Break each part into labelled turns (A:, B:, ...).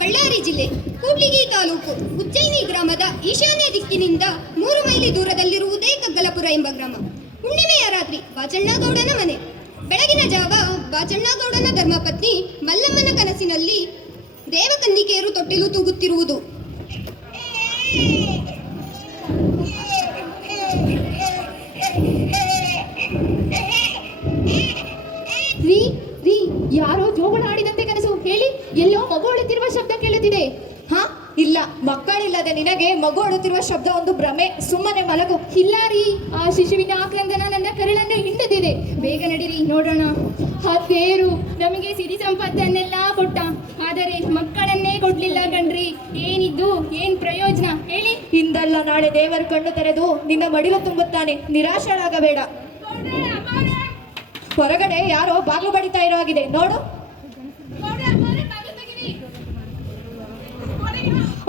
A: ಬಳ್ಳಾರಿ ಜಿಲ್ಲೆ ಕೂಡ್ಲಿಗಿ ತಾಲೂಕು ಉಜ್ಜಯಿನಿ ಗ್ರಾಮದ ಈಶಾನ್ಯ ದಿಕ್ಕಿನಿಂದ ಮೂರು ಮೈಲಿ ದೂರದಲ್ಲಿರುವುದೇ ಕಗ್ಗಲಪುರ ಎಂಬ ಗ್ರಾಮ. ಹುಣ್ಣಿಮೆಯ ರಾತ್ರಿ ಬಾಚಣ್ಣಗೌಡನ ಮನೆ. ಬೆಳಗಿನ ಜಾವ ಬಾಚಣ್ಣಗೌಡನ ಧರ್ಮಪತ್ನಿ ಮಲ್ಲಮ್ಮನ ಕನಸಿನಲ್ಲಿ ದೇವಕಂದಿಕೆಯರು ತೊಟ್ಟಿಲು ತೂಗುತ್ತಿರುವುದು.
B: ಯಾರೋ ಜೋಗುಳ ಆಡಿದಂತೆ ಎಲ್ಲೋ ಮಗು ಅಳುತ್ತಿರುವ ಶಬ್ದ ಕೇಳುತ್ತಿದೆ.
C: ಹಾ ಇಲ್ಲ ಮಕ್ಕಳಿಲ್ಲದೆ ನಿನಗೆ ಮಗು ಅಳುತ್ತಿರುವ ಶಬ್ದ ಒಂದು ಭ್ರಮೆ. ಸುಮ್ಮನೆ ಮಲಗು.
B: ಇಲ್ಲ ರೀ ಆ ಶಿಶುವಿನ ಆಕ್ರಂದನ ನನ್ನ ಕರುಳನ್ನು ಹಿಂಡದಿದೆ ಬೇಗ ನಡೀರಿ ನೋಡೋಣ. ಆ ತೇರು ನಮಗೆ ಸಿರಿ ಸಂಪತ್ತನ್ನೆಲ್ಲ ಕೊಟ್ಟ. ಆದರೆ ಮಕ್ಕಳನ್ನೇ ಕೊಡ್ಲಿಲ್ಲ ಕಣ್ರಿ ಏನಿದ್ದು ಏನ್ ಪ್ರಯೋಜನ? ಹೇಳಿ.
C: ಹಿಂದಲ್ಲ ನಾಳೆ ದೇವರು ಕಣ್ಣು ತೆರೆದು ನಿನ್ನ ಮಡಿಲು ತುಂಬುತ್ತಾನೆ. ನಿರಾಶಳಾಗಬೇಡ ಹೊರಗಡೆ ಯಾರೋ ಬಾಗು ಬಡಿತಾ ಇರೋ ಆಗಿದೆ ನೋಡು.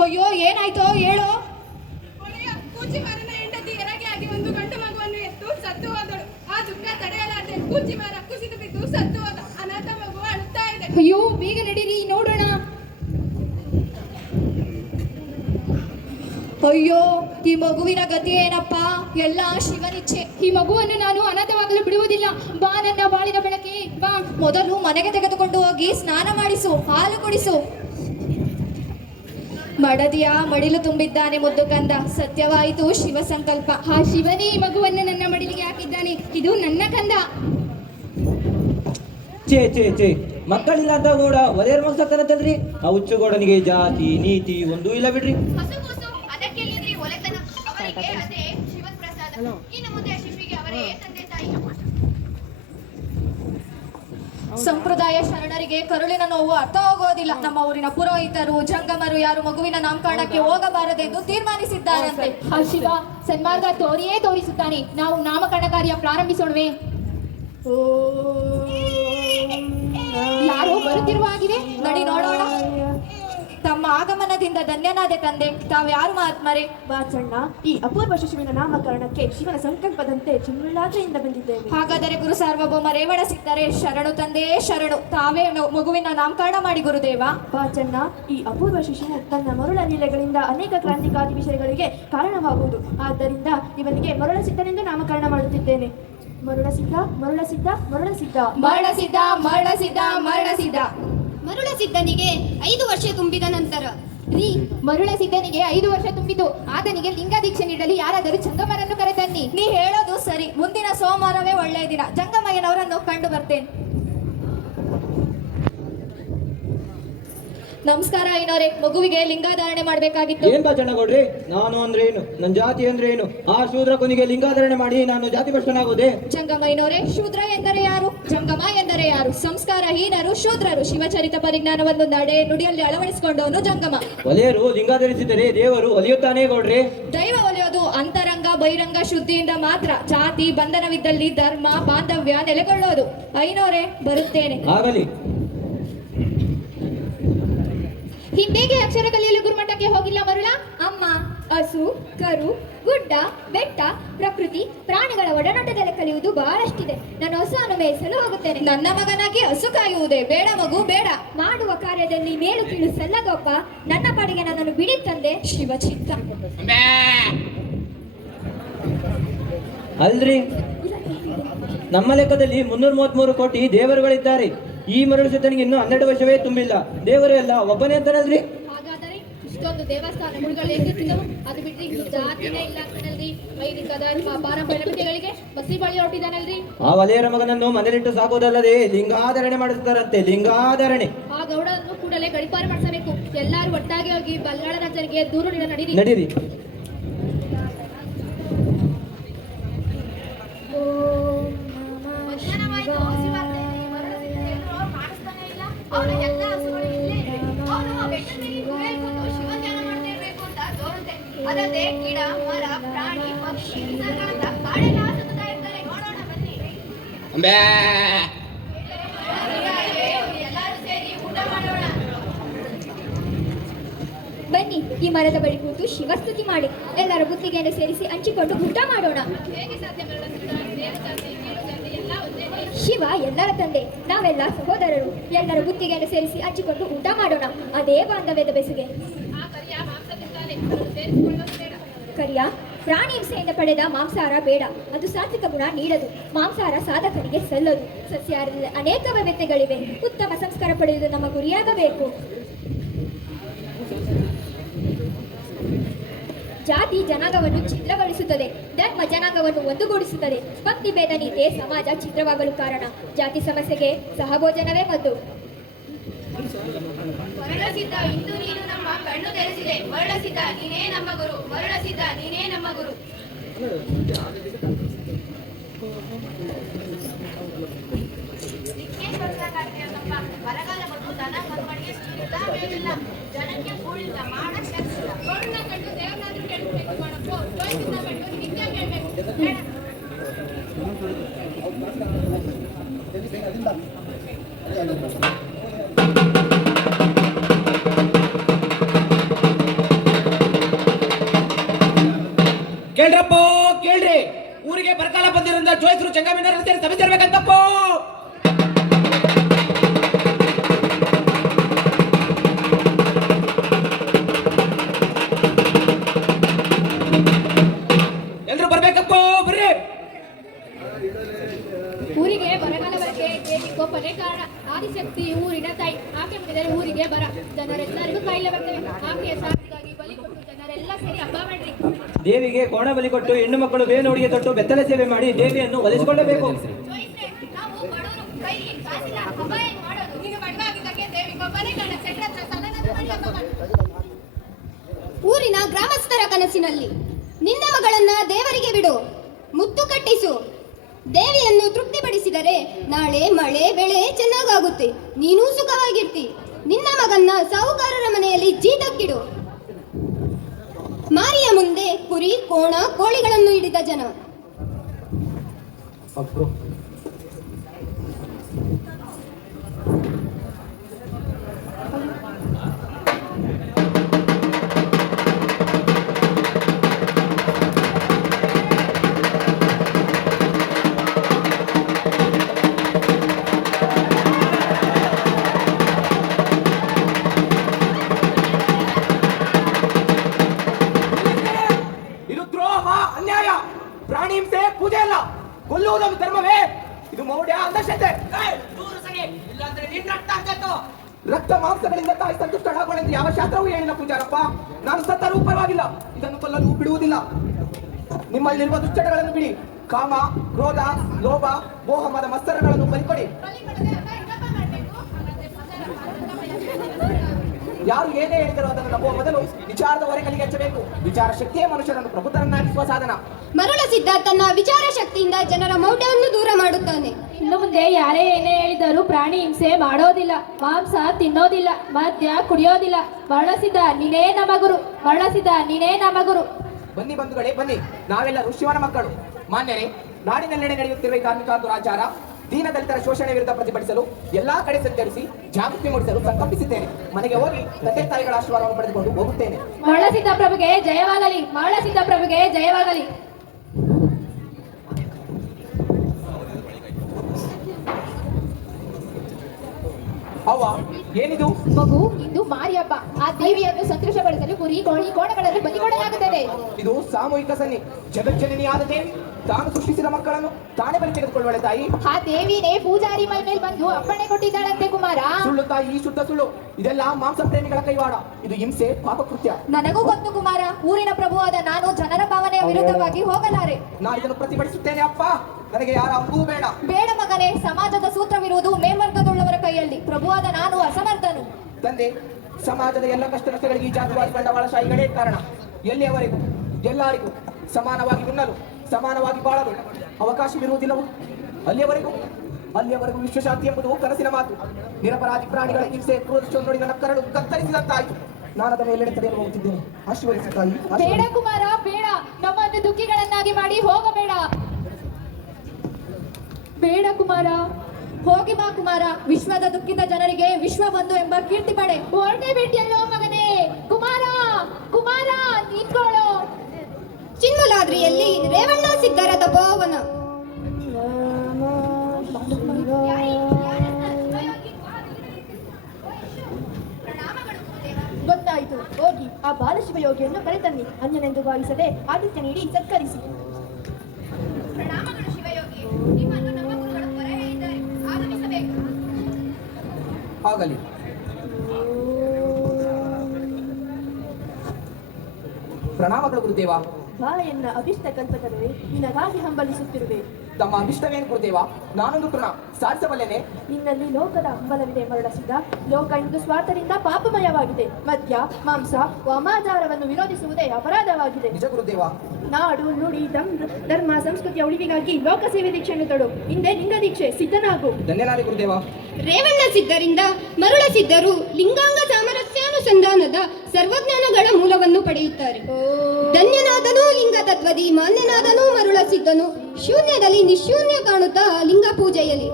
C: ಅಯ್ಯೋ ಏನಾಯ್ತೋ ಹೇಳು.
D: ಕೂಚಿ ಮರನ ಹೆಂಡತಿ ಎರಗಿ ಆಗಿ ಒಂದು ಗಂಡು ಮಗುವನ್ನು ಎತ್ತು ಸತ್ತು ಹೋದಳು. ಆ ದುಃಖ ತಡೆಯಲಾದೆ ಕೂಚಿ ಮರ ಕುಸಿದು ಬಿದ್ದು ಸತ್ತು ಹೋದ. ಅನಾಥ ಮಗು ಅಳುತ್ತಾ ಇದೆ.
B: ಅಯ್ಯೋ ಬೇಗ ನಡೀರಿ ನೋಡೋಣ.
C: ಅಯ್ಯೋ ಈ ಮಗುವಿನ ಗತಿ ಏನಪ್ಪ? ಎಲ್ಲ ಶಿವನಿಚ್ಛೆ.
B: ಈ ಮಗುವನ್ನು ನಾನು ಅನಾಥವಾಗಲು ಬಿಡುವುದಿಲ್ಲ. ಬಾ ನನ್ನ ಬಾಳಿನ ಬೆಳಕೆ ಬಾ.
C: ಮೊದಲು ಮನೆಗೆ ತೆಗೆದುಕೊಂಡು ಹೋಗಿ ಸ್ನಾನ ಮಾಡಿಸು ಹಾಲು ಕುಡಿಸು. ಮಡದಿಯ ಮಡಿಲು ತುಂಬಿದ್ದಾನೆ ಮುದ್ದು ಕಂದ ಸತ್ಯವಾಯಿತು ಶಿವ ಸಂಕಲ್ಪ.
B: ಆ ಶಿವನೇ ಈ ಮಗುವನ್ನು ನನ್ನ ಮಡಿಲಿಗೆ ಹಾಕಿದ್ದಾನೆ. ಇದು ನನ್ನ ಕಂದ.
E: ಛೇ ಛೇ ಛೇ. ಮಕ್ಕಳಿಲ್ಲ ಅಂತ ಕೂಡ ಒಲೆಯರ್ ತಲ್ರಿ ಆ ಹುಚ್ಚುಗೌಡನಿಗೆ ಜಾತಿ ನೀತಿ ಒಂದೂ ಇಲ್ಲ ಬಿಡ್ರಿ.
C: ಸಂಪ್ರದಾಯ ಶರಣರಿಗೆ ಕರುಳಿನ ನೋವು ಅರ್ಥ ಹೋಗೋದಿಲ್ಲ ನಮ್ಮ ಊರಿನ ಪುರೋಹಿತರು ಜಂಗಮರು ಯಾರು ಮಗುವಿನ ನಾಮಕರಣಕ್ಕೆ ಹೋಗಬಾರದೆಂದು ತೀರ್ಮಾನಿಸಿದ್ದಾರಂತೆ.
B: ಆ ಶಿವ ಸನ್ಮಾರ್ಗ ತೋರಿಯೇ ತೋರಿಸುತ್ತಾನೆ. ನಾವು ನಾಮಕರಣ ಕಾರ್ಯ ಪ್ರಾರಂಭಿಸೋಣವೇ. ಯಾರು ಬರುತ್ತಿರುವ ಹಾಗಿದೆ
C: ನಡಿ ನೋಡೋಣ. ತಮ್ಮ ಆಗಮನದಿಂದ ಧನ್ಯನಾದೆ ತಂದೆ. ತಾವ್ಯಾರು ಮಹಾತ್ಮರೇ?
F: ಬಾಚಣ್ಣ ಈ ಅಪೂರ್ವ ಶಿಶುವಿನ ನಾಮಕರಣಕ್ಕೆ ಶಿವನ ಸಂಕಲ್ಪದಂತೆ ಚಿನ್ನಲಾದ್ರೆಯಿಂದ ಬಂದಿದ್ದೇವೆ.
C: ಹಾಗಾದರೆ ಗುರು ಸಾರ್ವಭೌಮ ರೇವಣ ಸಿದ್ದರೆ ಶರಣು ತಂದೆಯೇ ಶರಣು. ತಾವೇ ಮಗುವಿನ ನಾಮಕರಣ ಮಾಡಿ ಗುರುದೇವ.
F: ಬಾಚಣ್ಣ ಈ ಅಪೂರ್ವ ಶಿಶುವು ತನ್ನ ಮರುಳ ಲೀಲೆಗಳಿಂದ ಅನೇಕ ಕ್ರಾಂತಿಕಾರಿ ವಿಷಯಗಳಿಗೆ ಕಾರಣವಾಗುವುದು. ಆದ್ದರಿಂದ ಇವನಿಗೆ ಮರುಳ ಸಿದ್ದನೆಂದು ನಾಮಕರಣ ಮಾಡುತ್ತಿದ್ದೇನೆ. ಮರುಳ ಸಿದ್ಧ ಮರುಳ ಸಿದ್ಧ ಮರುಳ ಸಿದ್ಧ
B: ಮರಣ ಸಿದ್ಧ ಮರಣ ಸಿದ್ಧ ಮರಣ ಸಿದ್ಧ
A: ಮರುಳ ಸಿದ್ಧನಿಗೆ ಐದು ವರ್ಷ ತುಂಬಿದ ನಂತರ.
B: ರೀ ಮರುಳ ಸಿದ್ಧನಿಗೆ ಐದು ವರ್ಷ ತುಂಬಿತು. ಆತನಿಗೆ ಲಿಂಗ ದೀಕ್ಷೆ ನೀಡಲು ಯಾರಾದರೂ ಚಂಗಮರನ್ನು ಕರೆತನ್ನಿ.
C: ನೀ ಹೇಳೋದು ಸರಿ. ಮುಂದಿನ ಸೋಮವಾರವೇ ಒಳ್ಳೆಯ ದಿನ. ಚಂಗಮ್ಮಯ್ಯನವರನ್ನು ಕಂಡು ಬರ್ತೇನೆ. ನಮಸ್ಕಾರ ಐನೋರೆ. ಮಗುವಿಗೆ ಲಿಂಗಾಧಾರಣೆ ಮಾಡಬೇಕಾಗಿತ್ತು.
E: ಏನ್ ಭಾಷಣ ಕೊಡ್ರಿ ನಾನು ಅಂದ್ರೆ ಏನು? ನನ್ನ ಜಾತಿ ಅಂದ್ರೆ ಏನು? ಆ ಶೂದ್ರ ಕೊನಿಗೆ ಲಿಂಗಾಧಾರಣೆ ಮಾಡಿ ನಾನು ಜಾತಿ ಭ್ರಷ್ಟನಾಗೋದೆ
C: ಜಂಗಮಯ್ಯನವರೇ ಶೂದ್ರ ಎಂದರೆ ಯಾರು? ಜಂಗಮ ಎಂದರೆ ಯಾರು? ಸಂಸ್ಕಾರಹೀನರು ಶೂದ್ರರು. ಶಿವಚರಿತ ಪರಿಜ್ಞಾನವನ್ನು ನಡೆ ನುಡಿಯಲ್ಲಿ ಅಳವಡಿಸಿಕೊಂಡವನು ಜಂಗಮ.
E: ಒಲೆಯರು ಲಿಂಗ ಧರಿಸಿದರೆ ದೇವರು ಒಲಿಯುತ್ತಾನೆ ಗೌಡ್ರೆ.
C: ದೈವ ಒಲಿಯೋದು ಅಂತರಂಗ ಬಹಿರಂಗ ಶುದ್ಧಿಯಿಂದ ಮಾತ್ರ. ಜಾತಿ ಬಂಧನವಿದ್ದಲ್ಲಿ ಧರ್ಮ ಬಾಂಧವ್ಯ ನೆಲೆಗೊಳ್ಳೋದು ಐನೋರೆ ಬರುತ್ತೇನೆ.
E: ಆಗಲಿ.
B: ಹಿಂದಿಗೆ ಅಕ್ಷರ ಕಲಿಯಲು ಗುರುಮಠಕ್ಕೆ ಹೋಗಿಲ್ಲ ಮರುಳ? ಅಮ್ಮ ಹಸು ಕರು ಗುಡ್ಡ ಬೆಟ್ಟ ಪ್ರಕೃತಿ ಪ್ರಾಣಿಗಳ ಒಡನಾಟದಲ್ಲಿ ಕಲಿಯುವುದು ಬಹಳಷ್ಟಿದೆ. ನಾನು ಹಸು ಮೇಯಿಸಲು ಹೋಗುತ್ತೇನೆ.
C: ನನ್ನ ಮಗನಾಗಿ ಹಸು ಕಾಯುವುದೇ ಬೇಡ ಮಗು ಬೇಡ.
B: ಮಾಡುವ ಕಾರ್ಯದಲ್ಲಿ ಮೇಲು ಕೀಳು ಸಲ್ಲಗಪ್ಪ ನನ್ನ ಪಾಡಿಗೆ ನನ್ನನ್ನು ಬಿಡಿ ತಂದೆ.
C: ಶಿವಚಿತ್ತ
E: ಅಲ್ರಿ ನಮ್ಮ ಲೆಕ್ಕದಲ್ಲಿ ಮುನ್ನೂರ ಮೂವತ್ಮೂರು ಕೋಟಿ ದೇವರುಗಳಿದ್ದಾರೆ. ಈ ಮರಳು ಸಿದ್ಧನಿಗೆ ಇನ್ನೂ ಹನ್ನೆರಡು ವರ್ಷವೇ ತುಂಬಿಲ್ಲ. ದೇವರು ಎಲ್ಲ ಒಬ್ಬನೇ ಅಂತಾನಲ್ರಿ
B: ಹಾಗಾದರೆ ಇಷ್ಟೊಂದು ದೇವಸ್ಥಾನ ಎದ್ದುತ್ತಿದ್ದವು ಅದು ಬಿಟ್ಟರೆ ಜಾತಿನೇ ಇಲ್ಲ ಕಣಲ್ರಿ ವೈದಿಕ ಧರ್ಮ ಬಸಿ ಬಳಿ
E: ಆ ವಲಯರ ಮಗನನ್ನು ಮನೆಯಲ್ಲಿಟ್ಟು ಸಾಕೋದಲ್ಲದೆ ಲಿಂಗಾಧರಣೆ ಮಾಡುತ್ತಾರಂತೆ ಲಿಂಗಾಧರಣೆ.
B: ಆ ಗೌಡನ್ನು ಕೂಡಲೇ ಗಡಿಪಾರು ಮಾಡಿಸಬೇಕು. ಎಲ್ಲಾರು ಒಟ್ಟಾಗಿ ಹೋಗಿ ಬಲ್ಲಾಳ ರಾಜರಿಗೆ ದೂರು ನೀಡ ನಡೀರಿ.
E: ನಡೀರಿ.
A: ಅವನ ಎಲ್ಲ ಅದಲ್ಲದೆ ಗಿಡ ಮರ ಪ್ರಾಣಿ ಪಕ್ಷಿ ನಿಸರ್ಗದಂತ ಕಾಡೆಲ್ಲ ಸುತ್ತಾ ಇರ್ತಾರೆ ನೋಡೋಣ ಬನ್ನಿ. ಎಲ್ಲರೂ ಸೇರಿ ಊಟ ಮಾಡೋಣ
B: ಬನ್ನಿ ಈ ಮರದ ಬಳಿ ಕೂತು ಶಿವಸ್ತುತಿ ಮಾಡಿ. ಎಲ್ಲರ ಬುತ್ತಿಗೆಯನ್ನು ಸೇರಿಸಿ ಹಂಚಿಕೊಂಡು ಊಟ ಮಾಡೋಣ.
A: ಹೇಗೆ ಸಾಧ್ಯ ಒಂದೇ
G: ಶಿವ ಎಲ್ಲರ ತಂದೆ ನಾವೆಲ್ಲ ಸಹೋದರರು. ಎಲ್ಲರ ಬುತ್ತಿಗೆಯನ್ನು ಸೇರಿಸಿ ಹಂಚಿಕೊಂಡು ಊಟ ಮಾಡೋಣ. ಅದೇ ಬಾಂಧವ್ಯದ ಬೆಸುಗೆ
H: ಆ ಕರಿಯ ಮಾಂಸ ತಿಂತಾನೆ ಅದನ್ನು ಸೇರಿಸಿಕೊಳ್ಳೋದು ಬೇಡ
G: ಕರಿಯ ಪ್ರಾಣಿ ಹಿಂಸೆಯಿಂದ ಪಡೆದ ಮಾಂಸಾಹಾರ ಬೇಡ. ಅದು ಸಾತ್ವಿಕ ಗುಣ ನೀಡದು. ಮಾಂಸಾಹಾರ ಸಾಧಕರಿಗೆ ಸಲ್ಲದು. ಸಸ್ಯಾಹಾರದಲ್ಲಿ ಅನೇಕ ವ್ಯವಸ್ಥೆಗಳಿವೆ ಉತ್ತಮ ಸಂಸ್ಕಾರ ಪಡೆಯುವುದು ನಮ್ಮ ಗುರಿಯಾಗಬೇಕು. ಜಾತಿ ಜನಾಂಗವನ್ನು ಛಿದ್ರಗೊಳಿಸುತ್ತದೆ. ಧರ್ಮ ಜನಾಂಗವನ್ನು ಒಂದುಗೂಡಿಸುತ್ತದೆ. ಭಕ್ತಿ ಭೇದ ನೀತಿ ಸಮಾಜ ಛಿದ್ರವಾಗಲು ಕಾರಣ. ಜಾತಿ ಸಮಸ್ಯೆಗೆ ಸಹಭೋಜನವೇ ಮದ್ದು.
H: ಮರಳಸಿದ್ದ ಇಂದು ನೀನು ನಮ್ಮ ಕಣ್ಣು ತೆರೆಸಿದೆ. ಮರಳಸಿದ್ದ ನೀನೇ ನಮ್ಮ ಗುರು. ಮರಳಸಿದ್ದ ನೀನೇ ನಮ್ಮ ಗುರು. ಬರಗಾಲ ಬಂದು ದನ ಕರುಗಳಿಗೆ ಸಿಗುತ್ತಾ ಮೇಲಿಲ್ಲ ಜನಕ್ಕೆ ಕೂಡಿಲ್ಲ ಕೇಳಬೇಕು ಬೇಡ
I: ಕೇಳ್ರಪ್ಪ ಕೇಳ್ರಿ. ಊರಿಗೆ ಬರಕಾಲ ಬಂದಿರೋದ್ರಿಂದ ಜೋಯಿಸರು ಚಂಗಮಿನ ಸೇರಿ
E: ಮಕ್ಕಳು ಬೇನೋಡಿಗೆ ತೊಟ್ಟು ಬೆತ್ತಲೆ ಸೇವೆ ಮಾಡಿ ದೇವಿಯನ್ನು ಒಲಿಸಿಕೊಳ್ಳಬೇಕು.
A: ಊರಿನ ಗ್ರಾಮಸ್ಥರ ಕನಸಿನಲ್ಲಿ ನಿನ್ನ ಮಗಳನ್ನ ದೇವರಿಗೆ ಬಿಡು ಮುತ್ತು ಕಟ್ಟಿಸು. ದೇವಿಯನ್ನು ತೃಪ್ತಿಪಡಿಸಿದರೆ ನಾಳೆ ಮಳೆ ಬೆಳೆ ಚೆನ್ನಾಗಾಗುತ್ತೆ. ನೀನೂ ಸುಖವಾಗಿರ್ತಿ. ನಿನ್ನ ಮಗನ್ನ ಸಾಹುಕಾರರ ಮನೆಯಲ್ಲಿ ಜೀತಕ್ಕಿಡು. ಮಾರಿಯ ಮುಂದೆ ಕುರಿ ಕೋಣ ಕೋಳಿಗಳನ್ನು ಹಿಡಿದ ಜನ.
I: ಕೊಲ್ಲಲು ಬಿಡುವುದಿಲ್ಲ. ನಿಮ್ಮಲ್ಲಿರುವ ದುಶ್ಚಟಗಳನ್ನು ಬಿಡಿ. ಕಾಮ ಕ್ರೋಧ ಲೋಭ ಮೋಹಮದ ಮತ್ಸರಗಳನ್ನು ಬಲಿಕೊಡಿ
J: ಬಲಿ ಕೊಡದೆ ಹಬ್ಬ ಇನ್ನೊಬ್ಬ ಮಾಡ್ಬೇಕು ಹಾಗಾದ್ರೆ ಮೊದಲ
I: ಯಾರು ಏನೇ ಹೇಳಿದರೂ ಅದನ್ನು ನಂಬುವ ಮೊದಲು ವಿಚಾರದ ಹೊರಗಲಿಗೆ ಹಚ್ಚಬೇಕು. ವಿಚಾರ ಶಕ್ತಿಯೇ ಮನುಷ್ಯರನ್ನು ಪ್ರಬುದ್ಧರನ್ನಾಗಿಸುವ ಸಾಧನ.
A: ಮರುಳಸಿದ್ದ ತನ್ನ ವಿಚಾರ ಶಕ್ತಿಯಿಂದ ಜನರ ಮೌಢ್ಯವನ್ನು ದೂರ ಮಾಡುತ್ತಾನೆ.
B: ಇನ್ನು ಮುಂದೆ ಯಾರೇ ಏನೇ ಹೇಳಿದರೂ ಪ್ರಾಣಿ ಹಿಂಸೆ ಮಾಡೋದಿಲ್ಲ. ಮಾಂಸ ತಿನ್ನೋದಿಲ್ಲ. ಮದ್ಯ ಕುಡಿಯೋದಿಲ್ಲ. ಮರಣಿಸಿದ ನೀನೇ ನಮ್ಮ ಗುರು ಮರಣಿಸಿದ ನೀನೇ ನಮ್ಮ ಗುರು
I: ಬನ್ನಿ ಬಂಧುಗಳೇ ಬನ್ನಿ. ನಾವೆಲ್ಲ ಋಷಿವನ ಮಕ್ಕಳು. ಮಾನ್ಯರೇ ನಾಡಿನೆಲ್ಲೆಡೆ ನಡೆಯುತ್ತಿರುವ ಈ ಕಾರ್ಮಿಕ ದುರಾಚಾರ ದೀನ ದಲಿತರ ಶೋಷಣೆ ವಿರುದ್ಧ ಪ್ರತಿಭಟಿಸಲು ಎಲ್ಲಾ ಕಡೆ ಸಂಚರಿಸಿ ಜಾಗೃತಿ ಮೂಡಿಸಲು ಸಂಕಲ್ಪಿಸಿದ್ದೇನೆ. ಮನೆಗೆ ಹೋಗಿ ತಂದೆ ತಾಯಿಗಳ ಆಶೀರ್ವಾದವನ್ನು ಪಡೆದುಕೊಂಡು ಹೋಗುತ್ತೇನೆ.
B: ಮರಳಸಿದ್ದ ಪ್ರಭುಗೆ ಜಯವಾಗಲಿ ಮರಳಸಿದ್ದ ಪ್ರಭುಗೆ ಜಯವಾಗಲಿ.
I: ಅವ್ವ ಏನಿದು?
B: ಮಗು ಇಂದು ಮಾರಿ ಹಬ್ಬ. ಆ ದೇವಿಯನ್ನು ಸಂತೋಷಪಡಿಸಲು ಗುರಿ ಕೋಳಿ ಕೋಣಗಳನ್ನು ಬಲಿಕೊಡಲಾಗುತ್ತದೆ
I: ಇದು ಸಾಮೂಹಿಕ ಸನ್ನಿ. ಜಗಜ್ಜನನಿಯಾದ ದೇವಿ ತಾನು ಸೃಷ್ಟಿಸಿದ ಮಕ್ಕಳನ್ನು ತಾನೇ ಬಲಿ ತೆಗೆದುಕೊಳ್ಳುವಳೆ ತಾಯಿ.
B: ಆ ದೇವಿನೇ ಪೂಜಾರಿ ಮೈ ಮೇಲೆ ಬಂದು ಅಪ್ಪಣೆ ಕೊಟ್ಟಿದ್ದಾಳಂತೆ ಕುಮಾರ.
I: ಸುಳ್ಳು ತಾಯಿ ಈ ಶುದ್ಧ ಸುಳ್ಳು. ಇದೆಲ್ಲ ಮಾಂಸ ಪ್ರೇಮಿಗಳ ಕೈವಾಡ. ಇದು ಹಿಂಸೆ ಪಾಪಕೃತ್ಯ.
C: ನನಗೂ ಗೊತ್ತು ಕುಮಾರ ಊರಿನ ಪ್ರಭುವಾದ ನಾನು ಜನರ ಭಾವನೆಯ ವಿರುದ್ಧವಾಗಿ ಹೋಗಲಾರೆ.
I: ನಾನು ಇದನ್ನು ಪ್ರತಿಭಟಿಸುತ್ತೇನೆ ಅಪ್ಪ. ನನಗೆ ಯಾರ ಅಪ್ಪೂ ಬೇಡ.
C: ಬೇಡ ಮಗನೇ ಸಮಾಜದ ಸೂತ್ರವಿರುವುದು ಮೇಲ್ವರ್ಗದುಳ್ಳವರ ಕೈಯಲ್ಲಿ. ಪ್ರಭುವಾದ ನಾನು ಅಸಮರ್ಥನು.
I: ತಂದೆ ಸಮಾಜದ ಎಲ್ಲ ಕಷ್ಟ ನಷ್ಟಗಳಿಗೆ ಈ ಜಾತಿವಾದಿ ಬಂಡವಾಳಶಾಹಿಗಳೇ ಕಾರಣ. ಎಲ್ಲಿಯವರೆಗೂ? ಎಲ್ಲರಿಗೂ ಸಮಾನವಾಗಿ ಉಣ್ಣಲು ಸಮಾನವಾಗಿ ಬಾಳಲು ಅವಕಾಶವಿರುವುದಿಲ್ಲವು ಅಲ್ಲಿಯವರೆಗೂ? ಅಲ್ಲಿಯವರೆಗೂ ವಿಶ್ವಶಾಂತಿ ಎಂಬುದು ಕನಸಿನ ಮಾತು. ನಿರಪರಾಧಿ ಪ್ರಾಣಿಗಳ ಹಿಂಸೆ ಕ್ರೋಧಿಸುವ ಕರಡು ಕತ್ತರಿಸಿದಂತಾಯಿತು. ನಾನು ಅದನ್ನು ಎಲ್ಲೆಡೆ ತಡೆಯಲು ಹೋಗುತ್ತಿದ್ದೇನೆ. ಆಶೀರ್ವದಿಸು ತಾಯಿ
B: ಬೇಡ. ಕುಮಾರ ಬೇಡ. ನಮ್ಮನ್ನು ದುಃಖಿಗಳನ್ನಾಗಿ ಮಾಡಿ ಹೋಗಬೇಡ. ಬೇಡ ಕುಮಾರ.
C: ಹೋಗಿ ಬಾ ಕುಮಾರ. ವಿಶ್ವದ ದುಃಖಿತ ಜನರಿಗೆ ವಿಶ್ವ ಬಂದು ಎಂಬ ಕೀರ್ತಿ ಪಡೆ.
B: ಓಡನೆ ಬಿಟ್ಟಿಯಲ್ಲೋ ಮಗನೇ? ಕುಮಾರ ಕುಮಾರ ನಿಂತ್ಕೊಳ್ಳೋ.
A: ಚಿನ್ಮಲಾದ್ರಿಯಲ್ಲಿ ರೇವಣ್ಣ ಸಿದ್ದರದ ಬೋವನ
F: ಗೊತ್ತಾಯಿತು. ಹೋಗಿ ಆ ಬಾಲಶಿವಯೋಗಿಯನ್ನು ಕರೆತನ್ನಿ. ಅನ್ಯನೆಂದು ಭಾವಿಸದೆ ಆತಿಥ್ಯ ನೀಡಿ ಸತ್ಕರಿಸಿ.
I: ಆಗಲಿ ಪ್ರಣಾಮಗಳು ಗುರುದೇವ.
F: ಬಾ ಎನ್ನ ಅಭಿಷ್ಟ ಕಲ್ಪತನವೇ ನಿನಗಾಗಿ ಹಂಬಲಿಸುತ್ತಿರುವೆ.
I: ತಮ್ಮ ಅಭಿಷ್ಟವೇನು ಗುರುದೇವ ನಾನೊಂದು ಪುನಃ ಸಾಧಿಸಬಲ್ಲೇನೆ?
F: ನಿನ್ನಲ್ಲಿ ಲೋಕದ ಹಂಬಲವಿದೆ ಮರಳಸಿದ ಲೋಕ ಇಂದು ಸ್ವಾರ್ಥದಿಂದ ಪಾಪಮಯವಾಗಿದೆ. ಮದ್ಯ ಮಾಂಸ ವಾಮಾಚಾರವನ್ನು ವಿರೋಧಿಸುವುದೇ ಅಪರಾಧವಾಗಿದೆ.
I: ನಿಜ ಗುರುದೇವ.
F: ನಾಡು ನುಡಿ ಧರ್ಮ ಸಂಸ್ಕೃತಿಯ ಉಳಿವಿಗಾಗಿ ಲೋಕ ಸೇವೆ ದೀಕ್ಷೆಯನ್ನು ತೊಡು. ಹಿಂದೆ ಲಿಂಗ ದೀಕ್ಷೆ ಸಿದ್ಧನಾಗು.
I: ಧನ್ಯನಾದೆ ಗುರುದೇವ.
A: ರೇವಣ್ಣ ಸಿದ್ಧರಿಂದ ಮರುಳ ಸಿದ್ಧರು ಲಿಂಗಾಂಗ ಸಾಮರಸ್ಯಾನುಸಂಧಾನದ ಸರ್ವಜ್ಞಾನಗಳ ಮೂಲವನ್ನು ಪಡೆಯುತ್ತಾರೆ. ಧನ್ಯನಾದನು ಲಿಂಗ ತತ್ವದಿ ಮಾನ್ಯನಾದನು ಮರುಳ ಸಿದ್ಧನು ಶೂನ್ಯದಲ್ಲಿ ನಿಶೂನ್ಯ ಕಾಣುತ್ತಾ ಲಿಂಗ ಪೂಜೆಯಲ್ಲಿ.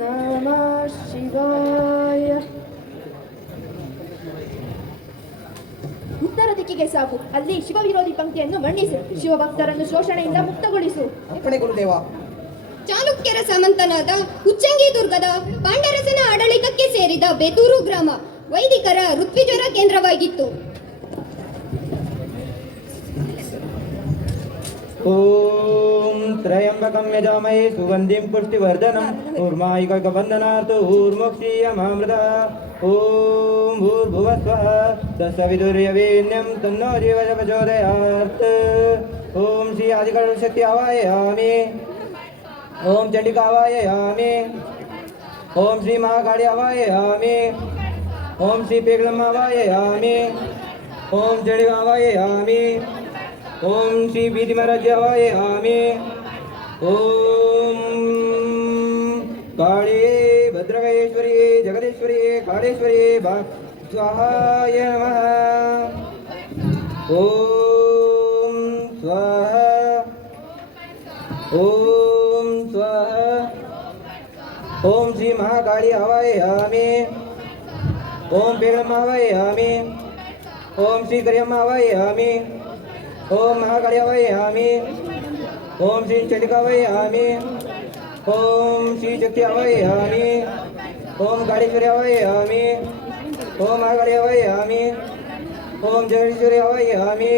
F: ನಮ ಶಿವಾಯ ಉತ್ತರ ದಿಕ್ಕಿಗೆ ಸಾಗು. ಅಲ್ಲಿ ಶಿವ ವಿರೋಧಿ ಪಂಕ್ತಿಯನ್ನು ಮಣ್ಣಿಸು ಶಿವಭಕ್ತರನ್ನು ಶೋಷಣೆಯಿಂದ ಮುಕ್ತಗೊಳಿಸು.
I: ಗುರುದೇವ.
A: ಚಾಲುಕ್ಯರ ಸಾಮಂತನಾದ ಉಚ್ಚಂಗಿ ದುರ್ಗದ ಪಾಂಡರಸನ ಆಡಳಿತಕ್ಕೆ ಸೇರಿದ ಬೇತೂರು ಗ್ರಾಮ ವೈದಿಕರ ಋತ್ವಿಜ್ವರ ಕೇಂದ್ರವಾಗಿತ್ತು.
E: ॐ त्र्यम्बकं यजामहे सुगन्धिं पुष्टिवर्धनम् ऊर्मायिकबन्धनार्थ ऊर्मोक्षीयमामृता ॐ भूर्भुवस्वः दशविदुर्यवेण्यं तन्नो जीवजप्रचोदयात् ॐ श्री आदिकशक्ति आवाहयामि। ॐ चण्डिका आवाहयामि। ॐ श्री महाकाळी आवाहयामि। ॐ श्री पेगलम् आवाहयामि। ॐ चण्डिका आवाहयामि। ओम श्री भीति महाराज आए आमे ओम काले भद्रकेश्वरी जगदेश्वरी कालेश्वरी स्वाहाय नमः। ओम स्वाहा। ओम स्वाहा। ओम श्री महाकाली हवाय हमें ओम बेगम हवाय हमें ओम श्री करियम हवाय हमें ओम महाकार्य वै हामी ओम श्री चलिका वै हामी ओम श्री शक्ति वै हामी ओम काळेश्वरी वै हामी ओम महाकार्य वै हामी ओम जगदीश्वरी वै हामी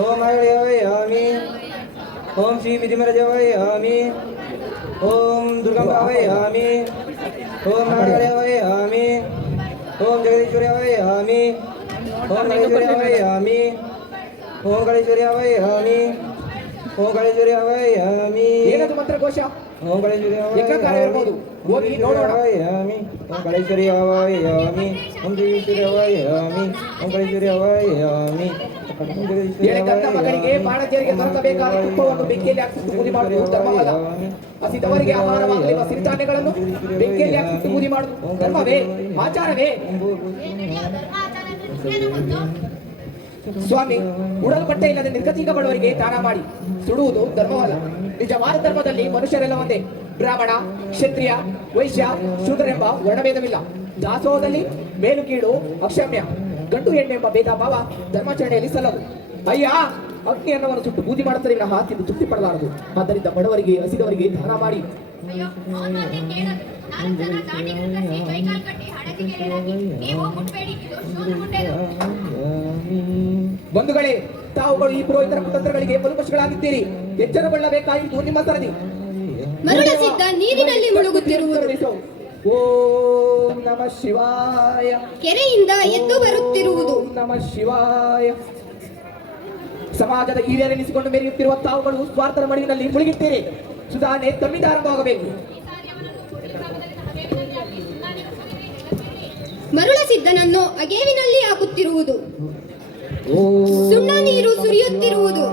E: ओम महाकार्य वै हामी ओम श्री विधिमरज वै हामी ओम दुर्गा वै हामी ओम महाकार्य वै
I: हामी ओम
E: जगदीश्वरी वै
I: हामी ओम जगदीश्वरी वै
E: हामी ಓಂ ಗಣೇಶ್ವರಿ ಆವಾಹಯಾಮಿ ಓಂ ಗಣೇಶ್ವರಿ ಆವಾಹಯಾಮಿ ಏನದು ಮಂತ್ರಘೋಷ ಓಂ ಗಣೇಶ್ವರಿ ಯಜ್ಞಕಾರ ಇರಬಹುದು ಹೋಗಿ ನೋಡೋಣ. ಓಂ ಗಣೇಶ್ವರಿ
I: ಅವೈ ಹಾಮಿ. ಮಗನಿಗೆ ದೊರಕಬೇಕಾದ ತುಪ್ಪವನ್ನು ಬೆಂಕಿಯಲ್ಲಿ ಮಾಡುವುದು ಧರ್ಮವಲ್ಲ. ಹಸಿದವರಿಗೆ ಆಹಾರವಾಗಲಿರುವ ಸಿರಿಧಾನ್ಯಗಳನ್ನು ಬೆಂಕಿಯಲ್ಲಿ ಮಾಡುವುದು. ಧರ್ಮವೇ ಆಚಾರವೇ. ಸ್ವಾಮಿ ಉಡಲು ಬಟ್ಟೆ ಇಲ್ಲದೆ ಬಡವರಿಗೆ ದಾನ ಮಾಡಿ, ಸುಡುವುದು ಧರ್ಮವಲ್ಲ. ನಿಜವಾದ ಧರ್ಮದಲ್ಲಿ ಮನುಷ್ಯರೆಲ್ಲ ಒಂದೇ. ಬ್ರಾಹ್ಮಣ, ಕ್ಷತ್ರಿಯ, ವೈಶ್ಯ ಶೂದ್ರರೆಂಬ ವರ್ಣಭೇದವಿಲ್ಲ. ದಾಸೋಹದಲ್ಲಿ ಮೇಲು ಕೀಳು, ಅಕ್ಷಮ್ಯ, ಗಂಡು ಹೆಣ್ಣು ಎಂಬ ಭೇದ ಭಾವ ಧರ್ಮಾಚರಣೆಯಲ್ಲಿ ಸಲ್ಲದು. ಅಯ್ಯ ಅಗ್ನಿ ಅನ್ನವನ್ನು ಸುಟ್ಟು ಬೂದಿ ಮಾಡುತ್ತಾರೆ ವಿನಃ ತಿಂದು ತೃಪ್ತಿ ಪಡಲಾರದು. ಆದ್ದರಿಂದ ಬಡವರಿಗೆ, ಹಸಿದವರಿಗೆ ದಾನ ಮಾಡಿ.
B: ಅಯ್ಯೋ
I: ಬಂಧುಗಳೇ ತಾವುಗಳು ಈ ಪುರೋಹಿತರ ಕುತಂತ್ರಗಳಿಗೆ ಬಲುಪಶುಗಳಾಗಿದ್ದೀರಿ ಎಚ್ಚರಗೊಳ್ಳಬೇಕಾಯಿತು ನಿಮ್ಮ ಸರದಿ.
A: ಮರುಳಸಿದ್ಧ ನೀರಿನಲ್ಲಿ ಮುಳುಗುತ್ತಿರುವುದು.
I: ಓಂ ನಮ ಶಿವಾಯ.
A: ಕೆರೆಯಿಂದ ಎದ್ದು ಬರುತ್ತಿರುವುದು.
I: ನಮ ಶಿವಾಯ. ಸಮಾಜದ ಹಿರಿಯರೆನಿಸಿಕೊಂಡು ಮೆರೆಯುತ್ತಿರುವ ತಾವುಗಳು ಸ್ವಾರ್ಥದ ಮಡಿವಿನಲ್ಲಿ ಮುಳುಗಿದ್ದೀರಿ. ಸುಧಾರಣೆ ತಮ್ಮಿಂದ ಆರಂಭವಾಗಬೇಕು
A: ಮರುಳ ಸಿದ್ದನನ್ನು ಅಗೇವಿನಲ್ಲಿ ಹಾಕುತ್ತಿರುವುದು. ಸುಣ್ಣ ನೀರು ಸುರಿಯುತ್ತಿರುವುದು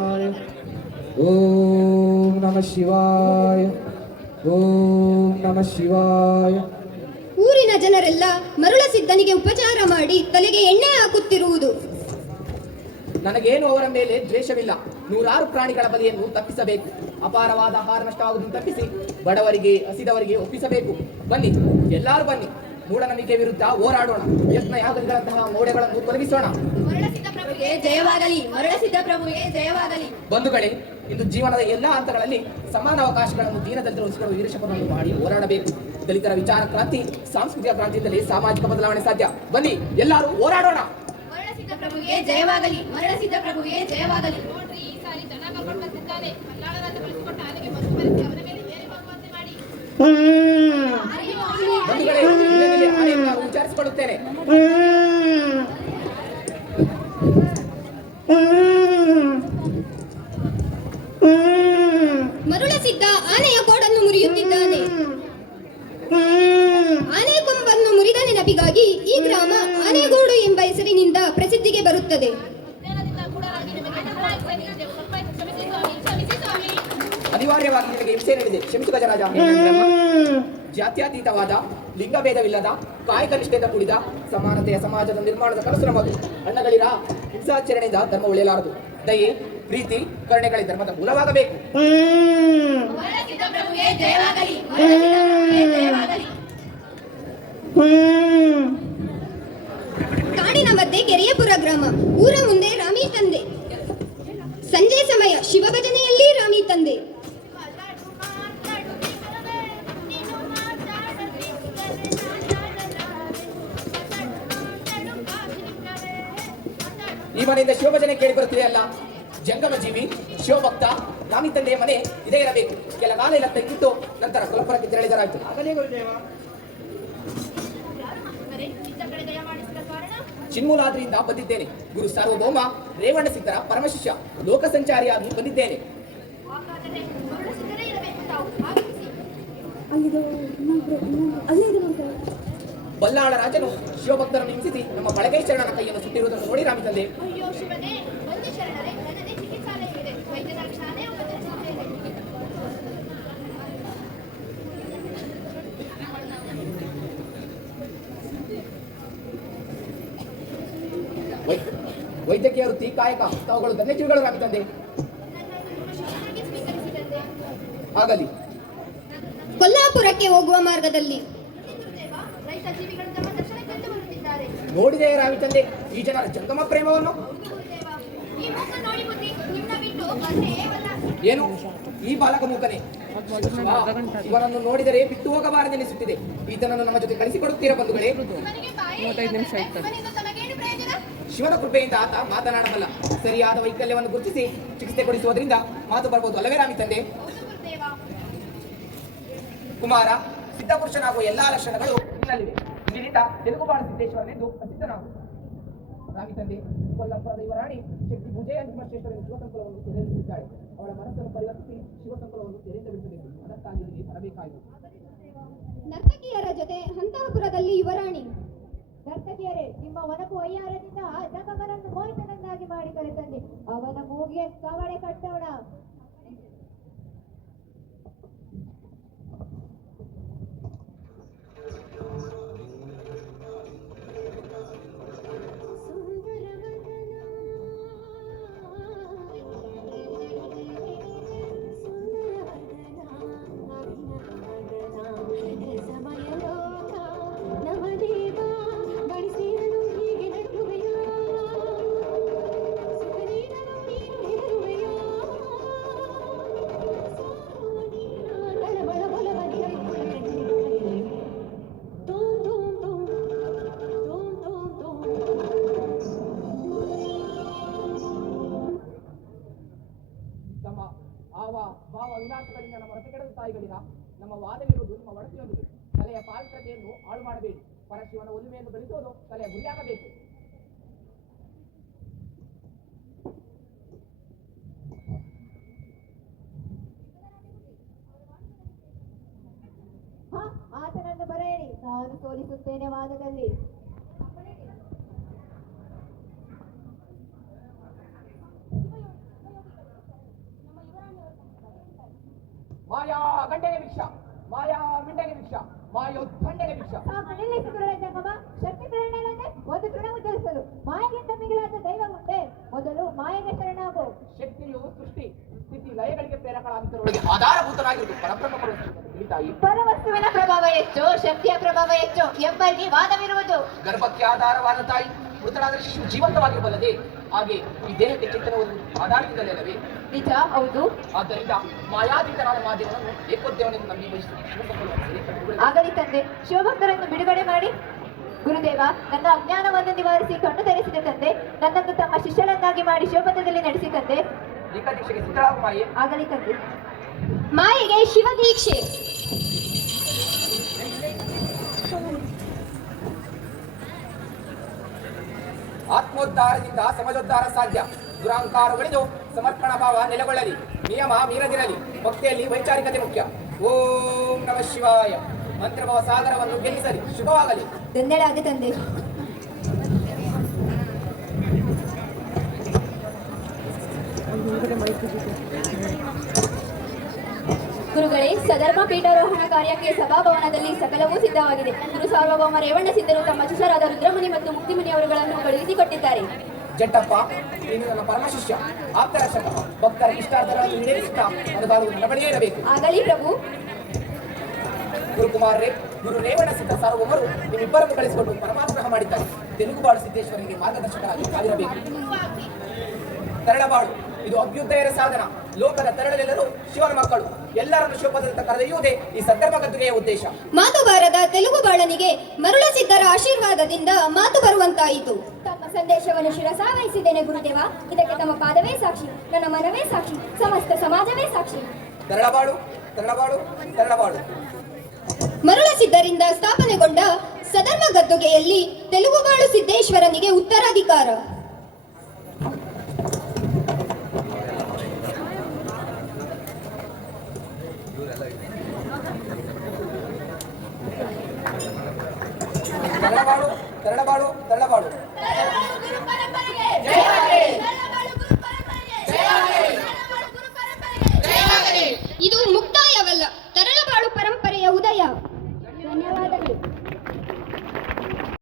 I: ಓಂ ನಮ ಶಿವಾಯ ಓಂ ನಮ ಶಿವಾಯ.
A: ಊರಿನ ಜನರೆಲ್ಲ ಮರುಳ ಸಿದ್ಧನಿಗೆ ಉಪಚಾರ ಮಾಡಿ ತಲೆಗೆ ಎಣ್ಣೆ ಹಾಕುತ್ತಿರುವುದು.
I: ನನಗೇನು ಅವರ ಮೇಲೆ ದ್ವೇಷವಿಲ್ಲ. ನೂರಾರು ಪ್ರಾಣಿಗಳ ಬಲಿಯನ್ನು ತಪ್ಪಿಸಬೇಕು. ಅಪಾರವಾದ ಆಹಾರ ನಷ್ಟವಾಗುವುದನ್ನು ತಪ್ಪಿಸಿ ಬಡವರಿಗೆ ಹಸಿದವರಿಗೆ ಒಪ್ಪಿಸಬೇಕು. ಬನ್ನಿ ಎಲ್ಲರೂ ಬನ್ನಿ. ಮೂಢನಂಬಿಕೆ ವಿರುದ್ಧ ಹೋರಾಡೋಣ. ಯತ್ನ ಯಾಗಗಳಂತಹ ಮೌಢ್ಯಗಳನ್ನು ತೊಲಗಿಸೋಣ.
B: ಮರಳಸಿದ್ದ ಪ್ರಭುಗೆ ಜಯವಾಗಲಿ. ಮರಳಸಿದ್ದ ಪ್ರಭುವಿಗೆ ಜಯವಾಗಲಿ.
I: ಬಂಧುಗಳೇ ಇಂದು ಜೀವನದ ಎಲ್ಲಾ ಹಂತಗಳಲ್ಲಿ ಸಮಾನ ಅವಕಾಶಗಳನ್ನು ದೀನದಲ್ಲಿ ಉಳಿಸಿಕೊಳ್ಳುವ ವೀರಶಪಥವನ್ನು ಮಾಡಿ ಹೋರಾಡಬೇಕು. ದಲಿತರ ವಿಚಾರ ಕ್ರಾಂತಿ ಸಾಂಸ್ಕೃತಿಕ ಕ್ರಾಂತಿಯಿಂದಲೇ ಸಾಮಾಜಿಕ ಬದಲಾವಣೆ ಸಾಧ್ಯ. ಬನ್ನಿ ಎಲ್ಲರೂ ಹೋರಾಡೋಣ.
B: ಮರಳಸಿದ್ದ
G: ಮರಣಸಿದ್ಧ ಪ್ರಭುಗೆ ಜಯವಾಗಲಿ. ಮರಣಸಿದ್ಧ ಪ್ರಭುವಿಗೆ ಜಯವಾಗಲಿ.
B: ನೋಡ್ರಿ ಈ ಸಾರಿ ಜನ ಕರ್ಕೊಂಡು ಬಂದಿದ್ದಾನೆ. ಮಲ್ಲಾಳರಾಜ ಕಳಿಸಿಕೊಟ್ಟ ಆನೆಗೆ ಮೇಲೆ ಬರುವಂತೆ ಮಾಡಿ.
I: ಬಂಧುಗಳೇ ವಿಚಾರಿಸಿಕೊಳ್ಳುತ್ತೇನೆ
A: ಮರುಳಸಿದ್ದ ಆನೆಯ ಕೋಡನ್ನು ಮುರಿಯುತ್ತಿದ್ದಾನೆ ಆನೆ ಕೊಂಬನ್ನು ಮುರಿದ ನೆನಪಿಗಾಗಿ ಈ ಗ್ರಾಮ ಆನೆಗೂಡು ಎಂಬ ಹೆಸರಿನಿಂದ ಪ್ರಸಿದ್ಧಿಗೆ ಬರುತ್ತದೆ
B: ಮಧ್ಯಾಹ್ನದಿಂದ ಗೂಢರಾಗಿ ನಿಮಗೆ ಧನರಾಶಿ ನೀಡಿದೆ. ಸ್ವಲ್ಪ ಕ್ಷಮಿಸಿ ಸ್ವಾಮಿ ಕ್ಷಮಿಸಿ ಸ್ವಾಮಿ
I: ಅನಿವಾರ್ಯವಾಗಿ ನಿಮಗೆ ಹಿಂಸೆ ನೀಡಿದೆ ಕ್ಷಮಿಸು ಗಜರಾಜ. ಜಾತ್ಯತೀತವಾದ ಲಿಂಗಭೇದವಿಲ್ಲದ ಕಾಯಕ ನಿಷ್ಠೆಯಿಂದ ಕೂಡಿದ ಸಮಾನತೆಯ ಸಮಾಜದ ನಿರ್ಮಾಣದ ಕನಸು ನಮ್ಮದು ಅಣ್ಣಗಳಿರ ಹಿಂಸಾಚರಣೆಯಿಂದ ಧರ್ಮ ಉಳಿಯಲಾರದು. ದಯೆ ಪ್ರೀತಿ ಕರುಣೆಗಳ ಧರ್ಮದ ಮೂಲವಾಗಬೇಕು.
G: ಮರಣಸಿದ್ಧ
A: ಮಧ್ಯೆ ಕೆರೆಯಪುರ ಗ್ರಾಮ. ಊರ ಮುಂದೆ ರಾಮಿ ತಂದೆ. ಸಂಜೆ ಸಮಯ ಶಿವಭಜನೆಯಲ್ಲಿ ರಾಮಿ ತಂದೆ.
I: ಈ ಮನೆಯಿಂದ ಶಿವಭಜನೆ ಕೇಳಿ ಬರುತ್ತಿದೆ ಅಲ್ಲ? ಜಂಗಮ ಜೀವಿ ಶಿವಭಕ್ತ, ರಾಮಿ ತಂದೆಯ ಮನೆ ಇದೇ ಇರಬೇಕು. ಕೆಲ ಕಾಲ ಇಲ್ಲ ತೆಗೆದಿಟ್ಟು ನಂತರ ಕುಲಪುರಕ್ಕೆ ತೆರಳಿದರಾಯಿತು. ಆಗಲೇ ಗುರುದೇವ. ಚಿನ್ಮೂಲಾದ್ರಿಯಿಂದ ಬಂದಿದ್ದೇನೆ. ಗುರು ಸಾರ್ವಭೌಮ ರೇವಣ್ಣ ಸಿದ್ದರ ಪರಮಶಿಷ್ಯ ಲೋಕ ಸಂಚಾರಿಯಾಗಿ ಬಂದಿದ್ದೇನೆ. ಬಲ್ಲಾಳ ರಾಜನು ಶಿವಭಕ್ತರನ್ನು ಹಿಂಸಿಸಿ ನಮ್ಮ ಬಳಗೈ ಶರಣನ ಕೈಯನ್ನು ಸುಟ್ಟಿರುವುದನ್ನು ನೋಡಿ ರಾಮಿ ತಂದೆ. ಕಾಯಕ ತಾವುಗಳು ರಾಮಿ ತಂದೆ. ಆಗಲಿ.
A: ಕೊಲ್ಲಾಪುರಕ್ಕೆ ಹೋಗುವ ಮಾರ್ಗದಲ್ಲಿ.
I: ನೋಡಿದೆ ರಾಮಿ ತಂದೆ ಈ ಜನರ ಜಂಗಮ ಪ್ರೇಮವನ್ನು? ಏನು? ಈ ಬಾಲಕ ಮೂಕನೆ. ಇವನನ್ನು ನೋಡಿದರೆ ಬಿಟ್ಟು ಹೋಗಬಾರದೆನಿಸುತ್ತಿದೆ. ಈತನನ್ನು ನಮ್ಮ ಜೊತೆ ಕಳಿಸಿಕೊಡುತ್ತೀರಾ ಬಂಧುಗಳೇ?
G: ಮೂವತ್ತೈದು ನಿಮಿಷ ಆಯ್ತು.
I: ಶಿವನ ಕೃಪೆಯಿಂದ ಆತ ಮಾತನಾಡಬಲ್ಲ. ಸರಿಯಾದ ವೈಕಲ್ಯವನ್ನು ಗುರುತಿಸಿ ಚಿಕಿತ್ಸೆ ಕೊಡಿಸುವುದರಿಂದ ಮಾತು ಬರಬಹುದು ಅಲ್ಲವೇ ರಾಮಿ ತಂದೆ? ಕುಮಾರ, ಸಿದ್ಧಪುರುಷನಾಗುವ ಎಲ್ಲಾ ಲಕ್ಷಣಗಳು ತೆಲುಗು ತೆಲುಗುಬಾಣ ಸಿದ್ದೇಶ್ವರನೆಂದು ಪ್ರಸಿದ್ಧನಾಗು. ರಾಮಿ ತಂದೆ, ಕೊಲ್ಲಪುರದ ಯುವರಾಣಿ ಶಕ್ತಿ ಭುಜಯ ನಿಮ್ಮಶ್ರೇಷ್ಠರೆಂದು ಶಿವಸಂಕುಲವನ್ನು ತೆರೆದಿದ್ದಾಳೆ. ಅವಳ ಮನಸ್ಸನ್ನು ಪರಿವರ್ತಿಸಿ ಶಿವಸಂಕುಲವನ್ನು ತೆರೆಯಿಂದ ಅದಕ್ಕಾಗಿ ಇಲ್ಲಿ ಬರಬೇಕಾಯಿತು.
A: ನರ್ತಕಿಯರ ಜೊತೆ ಹಂತಾಪುರದಲ್ಲಿ ಯುವರಾಣಿ.
K: ನರ್ತಕಿಯರೇ ನಿಮ್ಮ ಒನಪು ವೈಯಾರದಿಂದ ಆ ಜಗಮನನ್ನು ಮೋಹಿತನನ್ನಾಗಿ ಮಾಡಿ ಕರೆತನ್ನಿ. ಅವನ ಮೂಗಿಗೆ ಕವಡೆ ಕಟ್ಟೋಣ. ನಾನು ಸೋಲಿಸುತ್ತೇನೆ ವಾದದಲ್ಲಿ. ಎಂಬಲ್ಲಿ ವಾದವಿರುವುದು.
I: ಗರ್ಭಕ್ಕೆ ಆಧಾರವಾದ ತಾಯಿ ಮೃತನಾದ ಶಿಶು ಜೀವಂತವಾಗಿರಬಲ್ಲದೆ ಹಾಗೆ ಈ ದೇಹಕ್ಕೆ ಚಿಂತನವನ್ನು ಆಧಾರದಿಂದಲೇ
K: ನಿಜ ಹೌದು.
I: ಆದ್ದರಿಂದ ಮಾಯಾತೀತನಾದ ಮಾಧ್ಯಮವನ್ನು ಏಕೋದ್ಯವನ್ನು ನಂಬಿ ಬಯಸುತ್ತದೆ
K: ಆಗಲಿ ತಂದೆ ಶಿವಭಕ್ತರನ್ನು ಬಿಡುಗಡೆ ಮಾಡಿ.
G: ಗುರುದೇವ ನನ್ನ ಅಜ್ಞಾನವನ್ನು ನಿವಾರಿಸಿ ಕಣ್ಣು ಧರಿಸಿದ ತಂದೆ. ನನ್ನನ್ನು ತಮ್ಮ ಶಿಷ್ಯರನ್ನಾಗಿ ಮಾಡಿ ಶಿವಪಥದಲ್ಲಿ ನಡೆಸಿ ತಂದೆ. ಆಗಲಿ ತಂದೆ.
K: ಮಾಯೆಗೆ ಶಿವದೀಕ್ಷೆ.
I: ಆತ್ಮೋದ್ಧಾರದಿಂದ ಸಮಾಜೋದ್ಧಾರ ಸಾಧ್ಯ. ದುರಾಂಕಾರಗಳಿದು ಸಮರ್ಪಣಾ ಭಾವ ನೆಲೆಗೊಳ್ಳಲಿ. ನಿಯಮ ಮೀರದಿರಲಿ. ಭಕ್ತಿಯಲ್ಲಿ ವೈಚಾರಿಕತೆ ಮುಖ್ಯ. ಓಂ ನಮ ಶಿವಾಯ. ಮಂತ್ರಭವ ಸಾಗರವನ್ನು ಗೆಲ್ಲಿಸಲಿ. ಶುಭವಾಗಲಿ.
K: ಧನ್ಯಳಾದ ತಂದೆ.
G: ಸಧರ್ಮ ಪೀಠಾರೋಹಣ ಕಾರ್ಯಕ್ಕೆ ಸಭಾಭವನದಲ್ಲಿ ಸಕಲವೂ ಸಿದ್ಧವಾಗಿದೆ. ಗುರು ಸಾರ್ವಭೌಮ ರೇವಣ್ಣ ಸಿದ್ಧರು ತಮ್ಮ ಶಿಷ್ಯರಾದ ರುದ್ರಮುನಿ ಮತ್ತು ಮುಕ್ತಿಮುನಿ ಅವರುಗಳನ್ನು ಕಳುಹಿಸಿಕೊಟ್ಟಿದ್ದಾರೆ.
I: ಜಟ್ಟಪ್ಪ ನೀನು ನನ್ನ ಪರಮ ಶಿಷ್ಯ. ಆಪ್ತರ ಶಕ ಭಕ್ತರ ಇಷ್ಟಾರ್ಥಗಳನ್ನು ಈಡೇರಿಸುತ್ತಾ ಅನುಭವ ನನ್ನ ಬಳಿಯೇ ಇರಬೇಕು.
G: ಆಗಲಿ ಪ್ರಭು.
I: ಗುರುಕುಮಾರರೇ ಗುರು ರೇವಣ ಸಿದ್ಧ ಸಾರ್ವಭೌಮರು ನಿಮ್ಮಿಬ್ಬರನ್ನು ಕಳಿಸಿಕೊಂಡು ಪರಮಾನುಗ್ರಹ ಮಾಡಿದ್ದಾರೆ. ತೆಲುಗುಬಾಳು ಸಿದ್ದೇಶ್ವರಿಗೆ ಮಾರ್ಗದರ್ಶಕರಾಗಿ ಕಾದಿರಬೇಕು ತರಳಬಾಳು. ಇದು ಅಭ್ಯುದಯರ ಸಾಧನ. ಲೋಕದ ತರಳಲೆಲ್ಲರೂ ಶಿವನ ಮಕ್ಕಳು. ಎಲ್ಲರನ್ನು ಶಿವಪದತ್ತ ಕರೆದೊಯ್ಯುವುದೇ ಈ ಸಂದರ್ಭ ಗದ್ದುಗೆಯ ಉದ್ದೇಶ.
A: ಮಾತು ಬಾರದ ತೆಲುಗು ಬಾಳನಿಗೆ ಮರುಳಸಿದ್ದರ ಆಶೀರ್ವಾದದಿಂದ ಮಾತು ಬರುವಂತಾಯಿತು.
K: ತಮ್ಮ ಸಂದೇಶವನ್ನು ಶಿರಸಾವಹಿಸಿದ್ದೇನೆ ಗುರುದೇವ. ಇದಕ್ಕೆ ತಮ್ಮ ಪಾದವೇ ಸಾಕ್ಷಿ. ನನ್ನ ಮನವೇ ಸಾಕ್ಷಿ. ಸಮಸ್ತ ಸಮಾಜವೇ ಸಾಕ್ಷಿ.
I: ತರಳಬಾಳು ತರಳಬಾಳು ತರಳಬಾಳು.
A: ಮರುಳಸಿದ್ದರಿಂದ ಸ್ಥಾಪನೆಗೊಂಡ ಸದರ್ಮ ಗದ್ದುಗೆಯಲ್ಲಿ ತೆಲುಗುಬಾಳು ಸಿದ್ದೇಶ್ವರನಿಗೆ ಉತ್ತರಾಧಿಕಾರ.